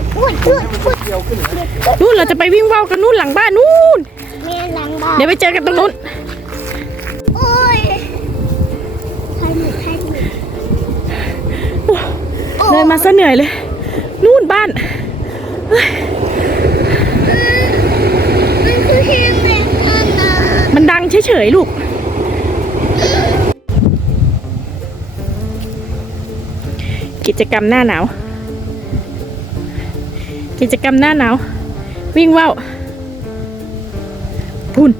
นเหรอนู่นเราจะไปวิ่งว่าวกันนู่นหลังบ้านนู่น แม่หลังบ้านเดี๋ยวไปเจอกันตรงนู้นโอ้ยใครหลุดใครหลุดเดินมาซะเหนื่อยเลย นู่นบ้านมันคือเพลงแบบนั้นนะมันดังเฉยๆลูกกิจกรรมหน้าหนาว กิจกรรมหน้าหนาววิ่งว่าวพุ่น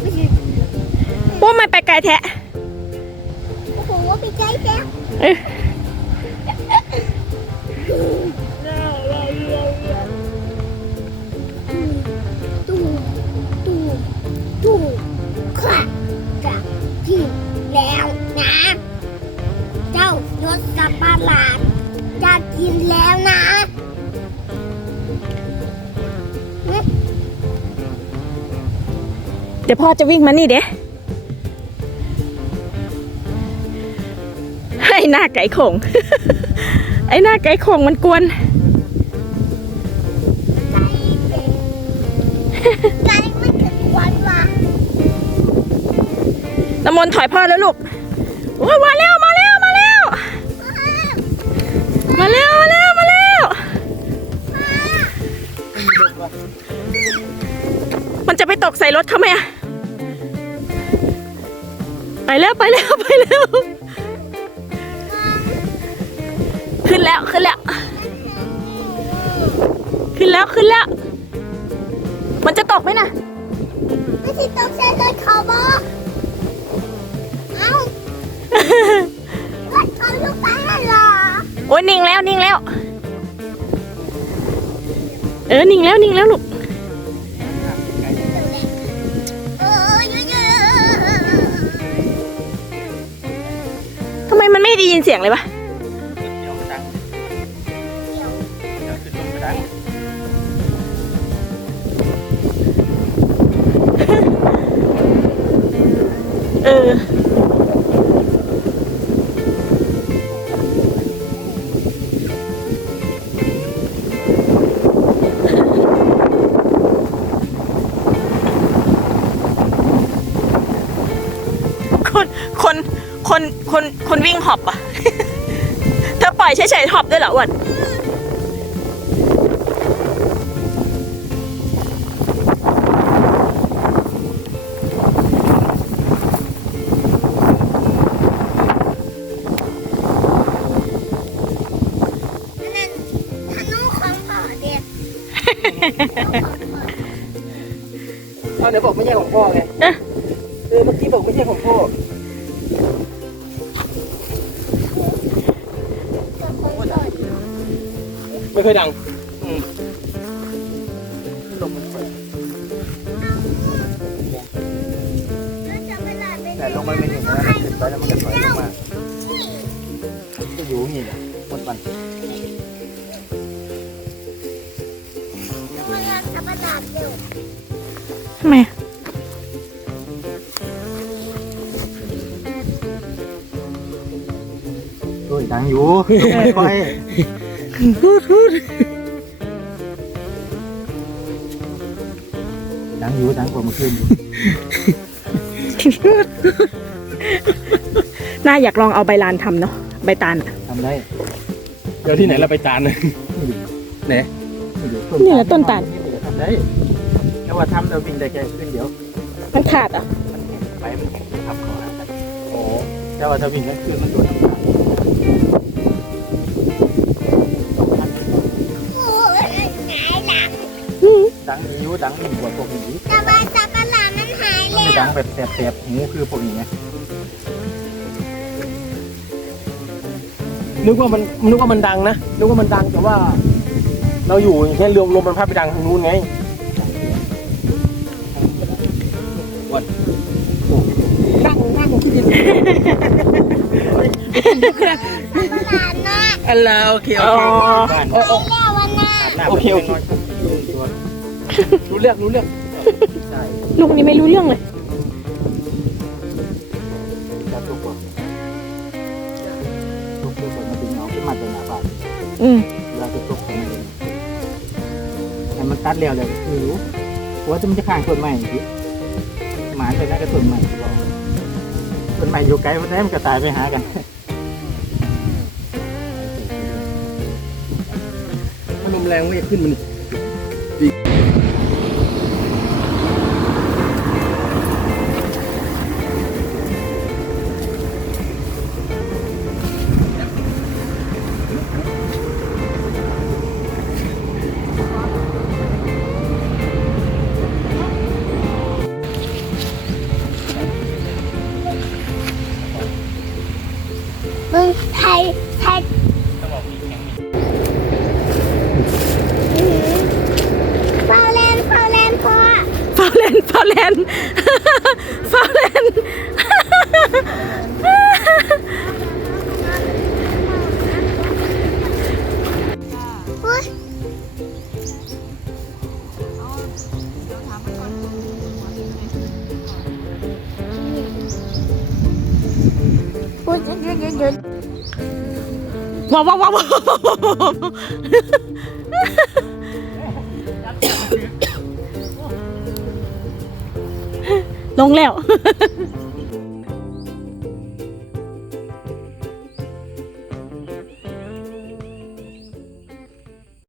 ไม่ใช่โอ้มันไปไกลแท้โอ้โหว่าไปใจแจ๊ เดี๋ยวพ่อจะวิ่งมานี่เด้ไอ้หน้าไก่โขง ไอ้หน้าไก่โขงมันกวนใจมันถึงวันวะน้ำมนต์ถอยพ่อแล้วลูกโอ้ยมาแล้วมาแล้วมาแล้ว มาแล้วมาแล้วมาแล้วมันจะไปตกใส่รถเขาไหมอะ ไปแล้วไปแล้วไปแล้ว ขึ้นแล้วขึ้นแล้ว ขึ้นแล้วขึ้นแล้ว มันจะตกไหมน่ะไม่ใช่ต้องใช้รถเขาบอกเอ้ารถเขาลูกไปเหรอโอ้ยนิ่งแล้วนิ่งแล้ว เออนิ่งแล้วนิ่งแล้วลูก สียงเลยปะเกี่ยวดังเดี๋ยวเกี่ยวขึ้นลงกระดังเออ คนคนคนวิ่งหอบอะ เธอปล่อยเฉยๆหอบด้วยเหรออ้วนนั่นธนูของพ่อเด็กเอาเดี๋ยวบอกไม่ใช่ของพ่อไงเอ๊ะเออเมื่อกี้บอกไม่ใช่ของพ่อ ไม่ค่อยดังอืมลมมันเปิดแล้วจะไปหลานไปไหนแต่ลงไปไม่ถึงนะติดไปแล้วมันจะถอยลงมาจะอยู่อย่างนี้แหละวันวันจะมาหลานจะมาหลานเร็วทำไมอะโอ้ยดังอยู่ไม่ไป พูดพูดดังอยู่ดังกว่าเมื่อคืนน่าอยากลองเอาใบลานทำเนาะใบตาลอะทำได้ เดี๋ยวที่ไหนเราไปตาลเลยไหนนี่แหละต้นตาลทำได้แล้วว่าทำเราวิ่งได้แค่ขึ้นเดี๋ยว มันขาดอะมันแข็งไปมันแข็งทับคอหักกันโอ้แต่ว่าถ้าวิ่งกลางคืนมันโดน ดังนิ้วดังหนึ่งกว่าพวกนี้จะมาจะมาหลานมันหายมันแล้จะดัวงแบบแสบๆหูคือพวกนี้ไงนึกว่ามันนึกว่ามันดังนะนึกว่ามันดังแต่ว่า เราอยู่อย่างเช่นลมลมมันพัดไปดังทางนู้นไงวันดังดังที่ดินจะมาหลานนะอัลลาโอเคโอเค บ้านไปแล้ววันน่ะโอเคโอเค รู้เรื่องรู้เรื่องใช่ลูกนี้ไม่รู้เรื่องเลย จับลูกก่อนลูกลูกก่อนมาดึงน้องขึ้นมาอืมเวลาจะตกแต่มันตัดแล้วเลยคือรู้ว่าจะมันจะข้างต้นใหม่อีกหมาไปนั่นก็ต้นใหม่ตลอดต้นใหม่อยู่ไกลมันได้มันก็ตายไปหากันถ้าลมแรงไม่ขึ้นมัน มึงไทยไทยอื้อหือเฝ้าเล่นเฝ้าเล่นพ่อฟาวเลนฟาวเลนฟาวเลนอุ๊ยอุ๊ย หยุดหยุดหยุดหยุดว้าวว้าวว้าวว้าวลงแล้ว